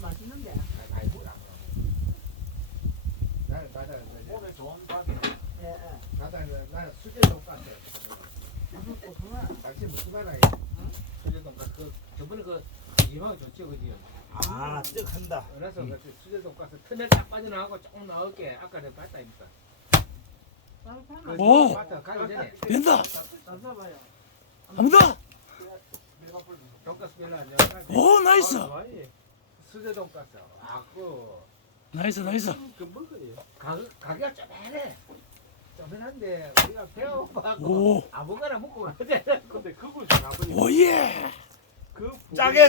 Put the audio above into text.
맛있는데. 많이 먹으라. 나는 가자. 몸에 좋은 밥이네. 예, 예. 가자. 나는 수제 돈가스. 당신 무슨 말이야? 수제 돈가스. 저번에 그 이망 좋죠, 그지? 아, 쩍한다. 그래서 그 수제 돈가스 틈에 딱 빠져나가고 조금 나올게. 아까 내가 봤다 입니까? 오! 봤다 가기 전에 된다. 써봐요. 한 번 더. 돈가스 별로 안 좋아해. 오, 나이스. 수제 돈가스. 나이스, 나이스. 그 먹어요. 가게가 쪼매네. 쪼매한데 우리가 배고파고 오, 아무거나 먹고 가야 돼. 근데 그걸 아버님 오예. 그 짜게